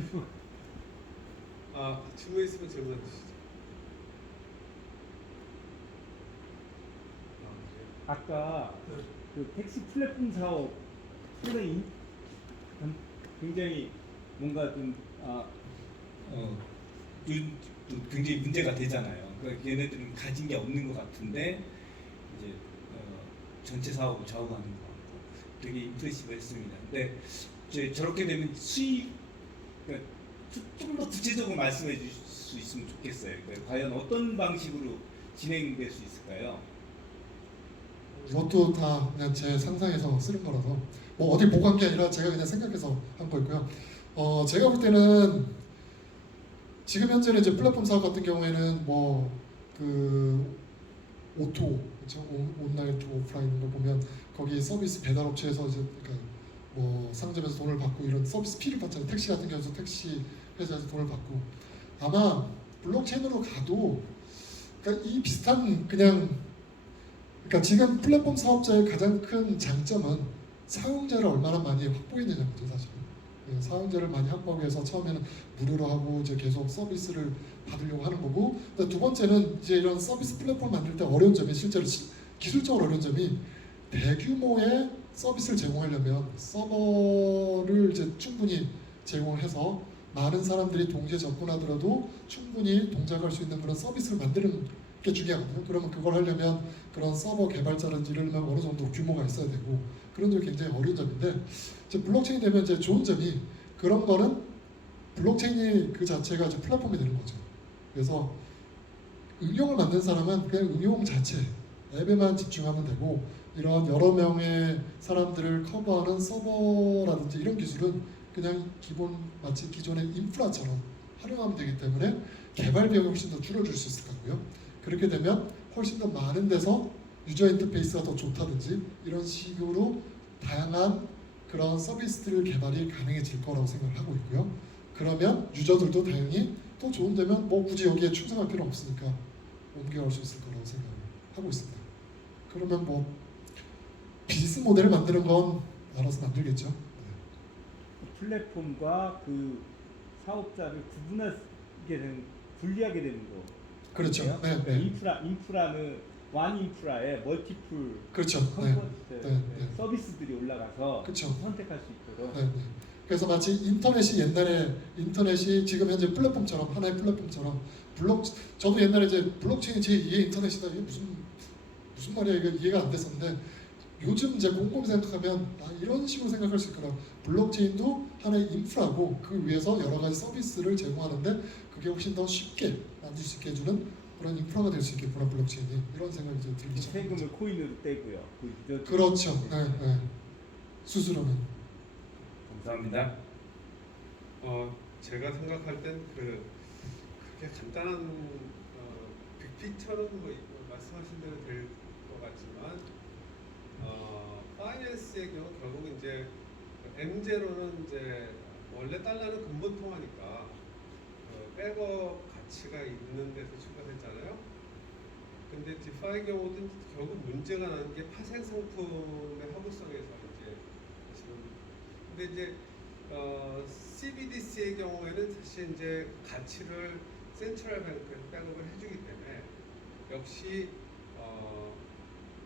아 질문 있으면 질문 주시죠. 아, 아까 그 택시 플랫폼 사업 상당히 인- 음, 굉장히 뭔가 좀 아, 어, 굉장히 문제가 되잖아요. 그러니까 얘네들은 가진 게 없는 것 같은데 이제 어, 전체 사업을 좌우하는 것 같고 되게 임프레시브했습니다. 근데 이제 저렇게 되면 수익 그러니까 좀 더 구체적으로 말씀해 주실 수 있으면 좋겠어요. 그러니까 과연 어떤 방식으로 진행될 수 있을까요? 이것도 다 그냥 제 상상해서 쓰는 거라서 뭐 어디 보고 한 게 아니라 제가 그냥 생각해서 한 거고요. 어 제가 볼 때는 지금 현재는 이제 플랫폼 사업 같은 경우에는 뭐그 오토 온- 온라인 투 오프라인 이런 거 보면 거기 서비스 배달 업체에서 이제 그러니까 뭐 상점에서 돈을 받고 이런 서비스 피를 받잖아요. 택시 같은 경우도 택시 회사에서 돈을 받고 아마 블록체인으로 가도 그러니까 이 비슷한 그냥 그러니까 지금 플랫폼 사업자의 가장 큰 장점은 사용자를 얼마나 많이 확보했느냐는 거죠 사실. 예, 사용자를 많이 확보하기 위해서 처음에는 무료로 하고 이제 계속 서비스를 받으려고 하는 거고 두 번째는 이제 이런 서비스 플랫폼 만들 때 어려운 점이 실제로 시- 기술적으로 어려운 점이 대규모의 서비스를 제공하려면 서버를 이제 충분히 제공해서 많은 사람들이 동시에 접근하더라도 충분히 동작할 수 있는 그런 서비스를 만드는 게 중요하거든요. 그러면 그걸 하려면 그런 서버 개발자라든지 이러려면 어느 정도 규모가 있어야 되고 그런 점이 굉장히 어려운 점인데 이제 블록체인이 되면 이제 좋은 점이 그런 거는 블록체인이 그 자체가 이제 플랫폼이 되는 거죠. 그래서 응용을 만든 사람은 그냥 응용 자체 앱에만 집중하면 되고 이런 여러 명의 사람들을 커버하는 서버라든지 이런 기술은 그냥 기본 마치 기존의 인프라처럼 활용하면 되기 때문에 개발 비용이 훨씬 더 줄어들 수 있을 거고요. 그렇게 되면 훨씬 더 많은 데서 유저 인터페이스가 더 좋다든지 이런 식으로 다양한 그런 서비스들 개발이 가능해질 거라고 생각을 하고 있고요. 그러면 유저들도 당연히 또 좋은 데면 뭐 굳이 여기에 충성할 필요 없으니까 옮겨갈 수 있을 거라고 생각을 하고 있습니다. 그러면 뭐 비즈니스 모델을 만드는 건 알아서 만들겠죠. 네. 플랫폼과 그 사업자를 구분하게 되는 분리하게 되는 거. 그렇죠. 네, 네. 인프라 인프라는 완 인프라에 멀티플 그렇죠. 네. 컨퍼런스 네, 네. 서비스들이 올라가서 그쵸. 선택할 수 있도록 네, 네. 그래서 마치 인터넷이 옛날에 인터넷이 지금 현재 플랫폼처럼 하나의 플랫폼처럼 블록 저도 옛날에 이제 블록체인이 제 2의 인터넷이다 이게 무슨 무슨 말이야 이게 이해가 안 됐었는데 요즘 이제 곰곰이 생각하면 아, 이런 식으로 생각할 수 있구나 블록체인도 하나의 인프라고 그 위에서 여러 가지 서비스를 제공하는데 그게 훨씬 더 쉽게 만들 수 있게 해주는 그런 인프라가 될 수 있겠구나 블록체인이 이런 생각이 이제 들기 시작합니다. 세금을 코인으로 떼고요. 그 그렇죠. 네, 네. 수수료는 감사합니다. 어 제가 생각할 땐그 그렇게 간단한 어, 빅피처는 뭐 이거 말씀하신 대로 될 것 같지만 어 파이낸스의 경우 결국 이제 M0는 이제 원래 달러는 근본 통화니까 그 백업 가치가 있는 데서 출발했잖아요. 근데 디파이 경우도 결국 문제가 나는 게 파생 상품의 허구성에서 이제 지금 근데 이제 어, CBDC의 경우에는 사실 이제 가치를 센트럴 뱅크에서 백업을 해주기 때문에 역시 어,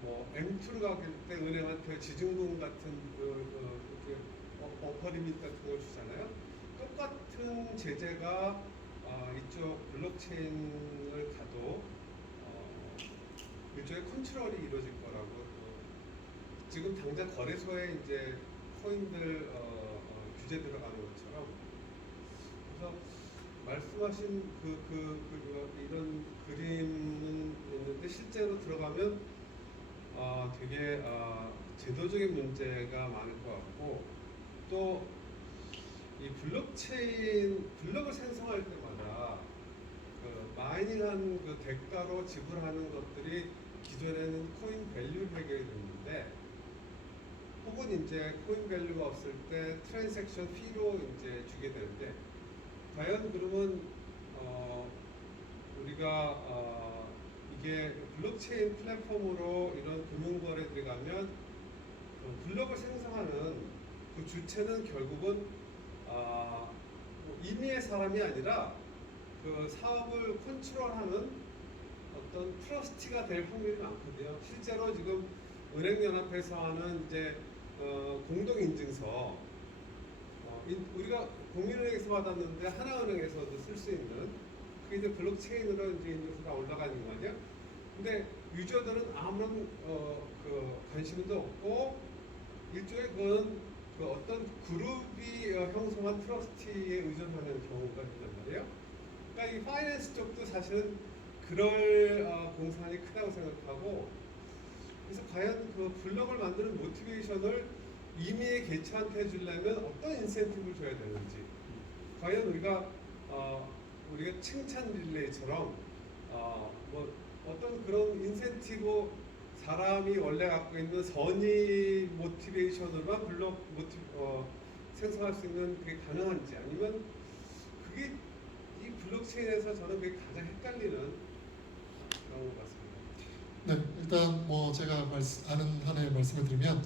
뭐 M2로 가길 때 은행한테 지중금 같은 그, 그, 그 어, 버퍼 리밋 같은 걸 주잖아요. 똑같은 제재가 어, 이쪽 블록체인을 가도 어, 일종의 컨트롤이 이루어질 거라고 어, 지금 당장 거래소에 이제 코인들 어, 어, 규제 들어가는 것처럼 그래서 말씀하신 그, 그, 그 이런 그림은 있는데 실제로 들어가면 어, 되게 어, 제도적인 문제가 많을 것 같고 또 이 블록체인 블록을 생성할 때마다 그 마이닝한 그 대가로 지불하는 것들이 기존에는 코인 밸류 해결이 됐는데 혹은 이제 코인 밸류가 없을 때 트랜잭션 피로 이제 주게 되는데 과연 그러면 어 우리가 어 이게 블록체인 플랫폼으로 이런 금융 거래 들어가면 어 블록을 생성하는 그 주체는 결국은 아이 팀의 사람이 아니라 그 사업을 컨트롤하는 어떤 트러스티가 될 확률이 많거든요. 실제로 지금 은행연합에서 하는 이제 어, 공동인증서 어, 인- 우리가 국민은행에서 받았는데 하나은행에서도 쓸 수 있는 그게 이제 블록체인으로 이제 인증서가 올라가는 거 아니야? 근데 유저들은 아무런 어, 그 관심도 없고 일종의 그건 그 어떤 그룹이 어, 형성한 트러스티에 의존하는 경우가 있단 말이에요. 그러니까 이 파이낸스 쪽도 사실은 그럴 어, 공산이 크다고 생각하고 그래서 과연 그 블록을 만드는 모티베이션을 이미의 개체한테 주려면 어떤 인센티브를 줘야 되는지 과연 우리가 어, 우리가 칭찬 릴레이처럼 어, 뭐 어떤 그런 인센티브 사람이 원래 갖고 있는 선의 모티베이션으로만 블록 모티 어, 생성할 수 있는 그게 가능한지 아니면 그게 이 블록체인에서 저는 그게 가장 헷갈리는 그런 것 같습니다. 네, 일단 뭐 제가 말씀, 아는 한에 말씀을 드리면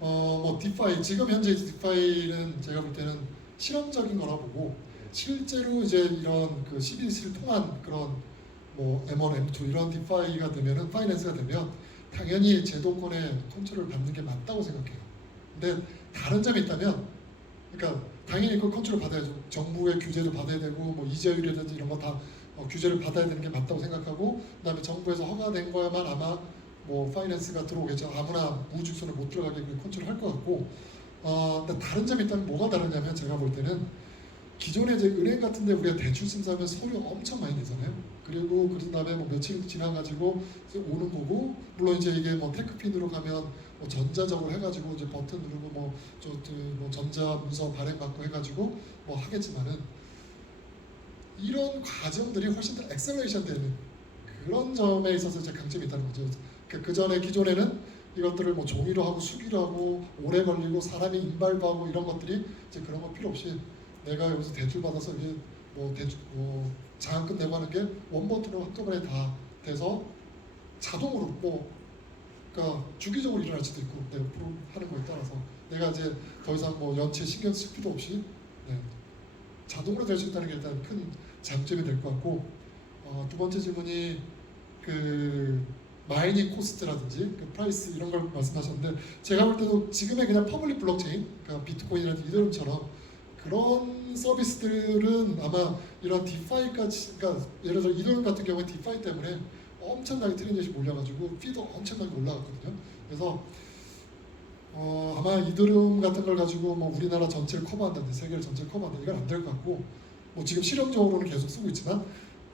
어뭐 디파이 지금 현재 디파이는 제가 볼 때는 실험적인 거라 보고 실제로 이제 이런 그 CBDC를 통한 그런 뭐 M1, M2 이런 디파이가 되면은 파이낸스가 되면 당연히 제도권의 컨트롤을 받는 게 맞다고 생각해요. 근데 다른 점이 있다면 그러니까 당연히 그 컨트롤 받아야죠. 정부의 규제도 받아야 되고 뭐 이재율이라든지 이런 거다 어, 규제를 받아야 되는 게 맞다고 생각하고 그다음에 정부에서 허가된 거야만 아마 뭐 파이낸스가 들어오겠죠. 아무나 무주선을 못 들어가게 그 컨트롤 할 것 같고 어, 근데 다른 점이 있다면 뭐가 다르냐면 제가 볼 때는 기존에 이제 은행 같은데 우리가 대출 심사하면 서류 엄청 많이 내잖아요. 그리고 그런 다음에 뭐 며칠 지나가지고 오는 거고 물론 이제 이게 뭐 테크핀으로 가면 뭐 전자적으로 해가지고 이제 버튼 누르고 뭐저 뭐 전자 문서 발행 받고 해가지고 뭐 하겠지만은 이런 과정들이 훨씬 더 엑셀레이션 되는 그런 점에 있어서 이제 강점이 있다는 거죠. 그, 그 전에 기존에는 이것들을 뭐 종이로 하고 수기로 하고 오래 걸리고 사람이 인발부하고 이런 것들이 이제 그런 거 필요 없이 내가 여기서 대출 받아서 이게 뭐 대출 뭐 장학금 내고 하는 게 원버튼으로 한꺼번에 다 돼서 자동으로 뭐 그러니까 주기적으로 일어날 수도 있고 내가 프로 하는 거에 따라서 내가 이제 더 이상 뭐 연체 신경 쓸 필요 없이 네, 자동으로 될 수 있다는 게 일단 큰 장점이 될 것 같고 어, 두 번째 질문이 그 마이닝 코스트라든지 그 프라이스 이런 걸 말씀하셨는데 제가 볼 때도 지금의 그냥 퍼블릭 블록체인 그러니까 비트코인이라든지 이더리움처럼 그런 서비스들은 아마 이런 디파이까지 그러니까 예를 들어 이더리움 같은 경우에 디파이 때문에 엄청나게 트렌드이 몰려가지고 피도 엄청나게 올라갔거든요. 그래서 어, 아마 이더리움 같은 걸 가지고 뭐 우리나라 전체를 커버한다든지 세계를 전체를 커버한다 이건 안 될 것 같고 뭐 지금 실험적으로는 계속 쓰고 있지만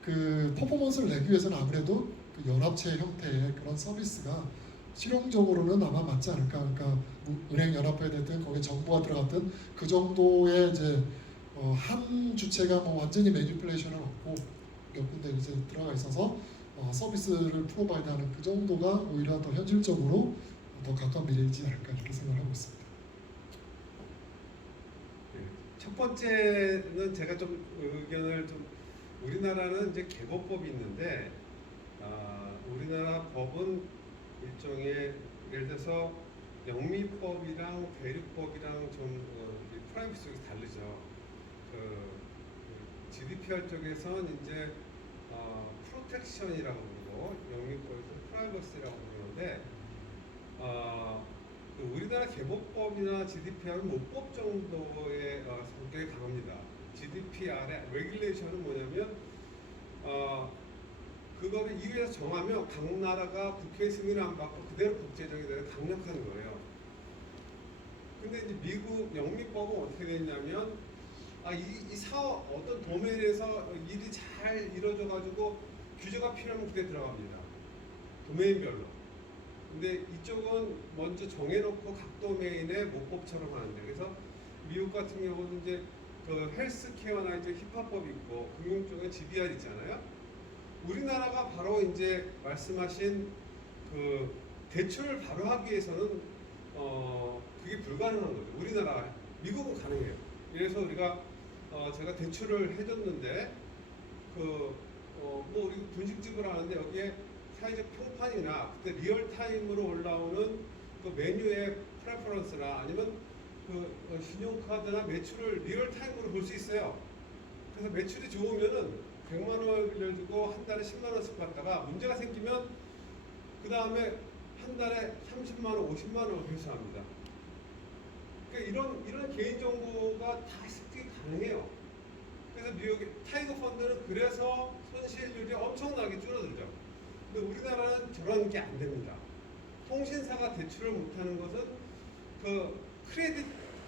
그 퍼포먼스를 내기 위해서는 아무래도 그 연합체 형태의 그런 서비스가 실용적으로는 아마 맞지 않을까. 그러니까 은행 연합회에 됐든 거기에 정보가 들어갔든 그 정도의 이제 어, 한 주체가 뭐 완전히 매니플레이션은 없고 몇 군데 이제 들어가 있어서 어, 서비스를 프로바이드하는 그 정도가 오히려 더 현실적으로 더 가까운 미래이지 않을까 이렇게 생각하고 있습니다. 네. 첫 번째는 제가 좀 의견을 좀 우리나라는 이제 개법법이 있는데 아, 우리나라 법은 일종의 예를 들어서 영미법이랑 대륙법이랑 좀 어, 이 프라이버시 쪽이 다르죠. 그, 그 GDPR 쪽에선 이제 어, 프로텍션이라고 부르고 영미법에서 프라이버시라고 부르는데 어, 그 우리나라 개법법이나 GDPR은 모법 정도의 어, 성격이 강합니다. GDPR의 레귤레이션은 뭐냐면 어, 그거를 이유에서 정하면 각 나라가 국회 승인을 안 받고 그대로 국제적인 대로 강력한 거예요. 근데 이제 미국 영미법은 어떻게 됐냐면 아, 이, 이 사업 어떤 도메인에서 일이 잘 이루어져 가지고 규제가 필요하면 그때 들어갑니다. 도메인별로. 근데 이쪽은 먼저 정해놓고 각 도메인의 모법처럼 하는데 그래서 미국 같은 경우는 이제 그 헬스케어나 이제 힙합법이 있고 금융 쪽에 GDR 있잖아요. 우리나라가 바로 이제 말씀하신 그 대출을 바로 하기 위해서는 어 그게 불가능한 거죠. 우리나라 미국은 가능해요. 그래서 우리가 어 제가 대출을 해줬는데 그어뭐 우리 분식집을 하는데 여기에 사회적 평판이나 그때 리얼 타임으로 올라오는 그 메뉴의 프레퍼런스나 아니면 그 어, 신용카드나 매출을 리얼 타임으로 볼 수 있어요. 그래서 매출이 좋으면은 100만 원을 빌려주고 한 달에 10만 원씩 받다가 문제가 생기면 그 다음에 한 달에 30만 원, 50만 원을 회수합니다. 그러니까 이런 이런 개인 정보가 다 습득이 가능해요. 그래서 뉴욕 타이거 펀드는 그래서 손실률이 엄청나게 줄어들죠. 근데 우리나라는 저런 게 안 됩니다. 통신사가 대출을 못하는 것은 그 크레딧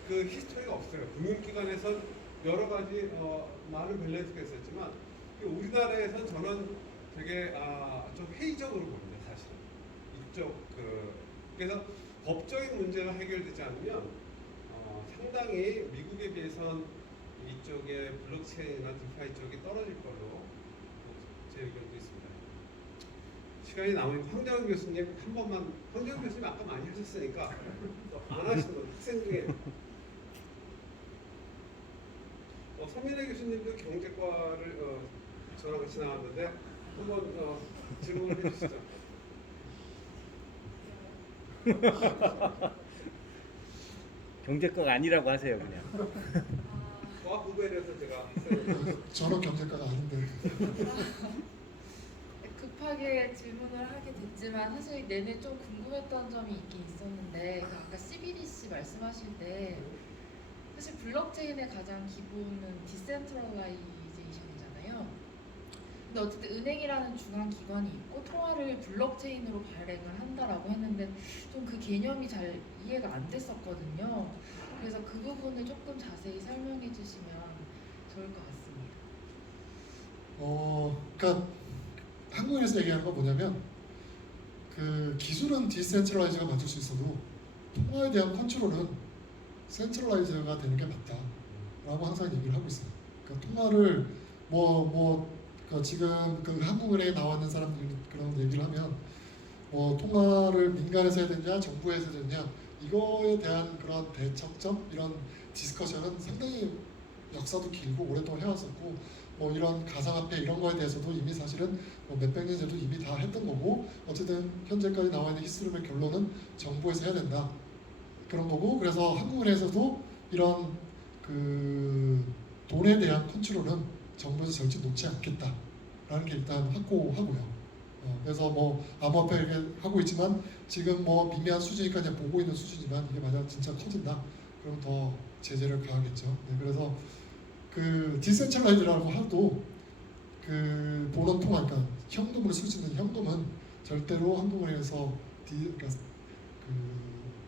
그 히스토리가 없어요. 금융기관에선 여러 가지 어, 많은 밸런스가 있었지만 그 우리나라에선 저는 되게 아, 좀 회의적으로 봅니다. 사실은 이쪽 그 그래서 법적인 문제가 해결되지 않으면 어, 상당히 미국에 비해선 이쪽에 블록체인이나 디파이 쪽이 떨어질 걸로 제 의견도 있습니다. 시간이 남으니까 황정현 교수님 한 번만 황정현 교수님 아까 많이 하셨으니까 또안 하시는 학생 중에 어, 서민혜 교수님도 경제과를 어, 저랑 같이 나왔는데 한번 어, 질문을 해주시죠. 경제과가 아니라고 하세요 그냥. 과 후배라서 제가 학생을 저는 경제과가 아닌데 급하게 질문을 하게 됐지만 사실 내내 좀 궁금했던 점이 있긴 있었는데 그 아까 CBDC 말씀하실 때 사실 블록체인의 가장 기본은 디센트럴라이제이션이잖아요. 근데 어쨌든 은행이라는 중앙 기관이 있고 통화를 블록체인으로 발행을 한다라고 했는데 좀 그 개념이 잘 이해가 안 됐었거든요. 그래서 그 부분을 조금 자세히 설명해 주시면 좋을 것 같습니다. 어, 그러니까 한국에서 얘기하는 건 뭐냐면 그 기술은 디센트럴라이즈가 맞을 수 있어도 통화에 대한 컨트롤은 센트럴라이즈가 되는 게 맞다라고 항상 얘기를 하고 있어요. 그러니까 통화를 뭐뭐 그 지금 그 한국은행에 나와 있는 사람들이 그런 얘기를 하면 뭐 통화를 민간에서 해야 되냐 정부에서 해야 되냐 이거에 대한 그런 대척점 이런 디스커션은 상당히 역사도 길고 오랫동안 해왔었고 뭐 이런 가상화폐 이런 거에 대해서도 이미 사실은 뭐 몇백 년 전에도 이미 다 했던 거고 어쨌든 현재까지 나와 있는 히스토리의 결론은 정부에서 해야 된다. 그런 거고 그래서 한국은행에서도 이런 그 돈에 대한 컨트롤은 정부에서 절대 놓지 않겠다라는 게 일단 확고하고요. 어, 그래서 뭐 암호화폐 이렇게 하고 있지만 지금 뭐 미미한 수준이니까 그냥 보고 있는 수준이지만 이게 만약 진짜 커진다 그럼 더 제재를 가하겠죠. 네, 그래서 그 디센트럴라이즈라고 해도 그 본원 통화, 그러니까 현금으로 쓸 수 있는 현금은 절대로 한국은행에서 디, 그러니까 그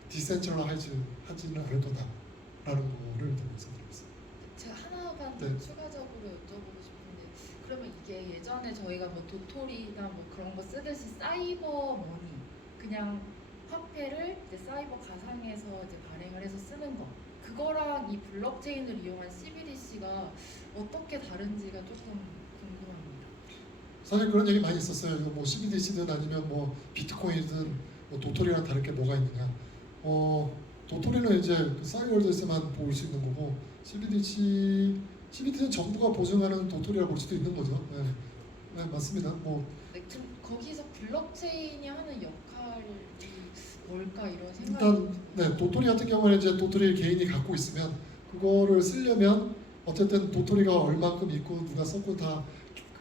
디센트럴라이즈 하지는 않을 거다라는 거를 말씀드리겠습니다. 제가 하나만 더 네. 추가 적으로 여쭤보고 싶은데 그러면 이게 예전에 저희가 뭐 도토리나 뭐 그런 거 쓰듯이 사이버 머니 그냥 화폐를 이제 사이버 가상에서 이제 발행을 해서 쓰는 거 그거랑 이 블록체인을 이용한 CBDC가 어떻게 다른지가 조금 궁금합니다. 사실 그런 얘기 많이 있었어요. 뭐 CBDC든 아니면 뭐 비트코인이든 뭐 도토리랑 다를 게 뭐가 있느냐. 어 도토리는 이제 그 싸이월드에서만 볼수 있는 거고 CBDC CBDC는 정부가 보증하는 도토리라 볼 수도 있는 거죠. 네, 네 맞습니다. 뭐 네, 그럼 거기서 블록체인이 하는 역할이 뭘까 이런 생각이 일단 좀네 도토리 같은 경우는 이제 도토리 개인이 갖고 있으면 그거를 쓰려면 어쨌든 도토리가 얼만큼 있고 누가 썼고 다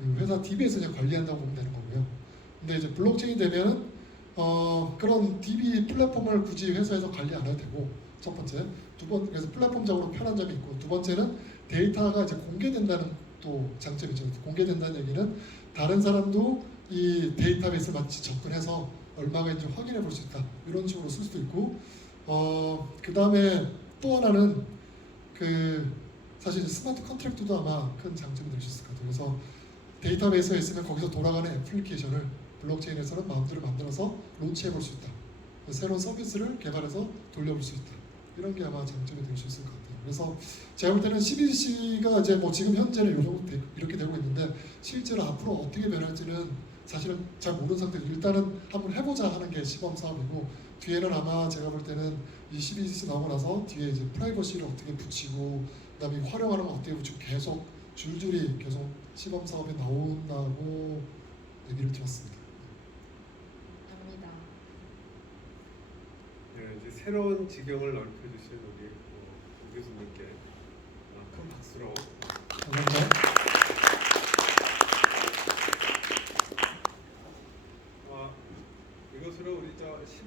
그 회사 DB에서 그냥 관리한다고 보면 되는 거고요. 근데 이제 블록체인이 되면은 어 그런 DB 플랫폼을 굳이 회사에서 관리 안 해도 되고 첫 번째 두 번 그래서 플랫폼적으로 편한 점이 있고 두 번째는 데이터가 이제 공개된다는 또 장점이 있죠. 공개된다는 얘기는 다른 사람도 이 데이터베이스 마치 접근해서 얼마가 있는지 확인해 볼 수 있다 이런 식으로 쓸 수도 있고 어 그 다음에 또 하나는 그 사실 스마트 컨트랙트도 아마 큰 장점이 될 수 있을 것 같아요. 그래서 데이터베이스가 있으면 거기서 돌아가는 애플리케이션을 블록체인에서는 마음대로 만들어서 론치해 볼 수 있다. 새로운 서비스를 개발해서 돌려볼 수 있다. 이런 게 아마 장점이 될 수 있을 것 같아요. 그래서 제가 볼 때는 CBDC가 이제 뭐 지금 현재는 요 정도 되- 이렇게 되고 있는데 실제로 앞으로 어떻게 변할지는 사실은 잘 모르는 상태로 일단은 한번 해보자 하는 게 시범 사업이고 뒤에는 아마 제가 볼 때는 이 CBDC 나오고 나서 뒤에 이제 프라이버시를 어떻게 붙이고 그다음에 활용하는 거 어떻게 붙이고 계속 줄줄이 계속 시범 사업이 나온다고 얘기를 들었습니다. 합니다. 네, 이제 새로운 지경을 넓혀주신 우리 교수님께 어, 큰 박수로 감사합니다.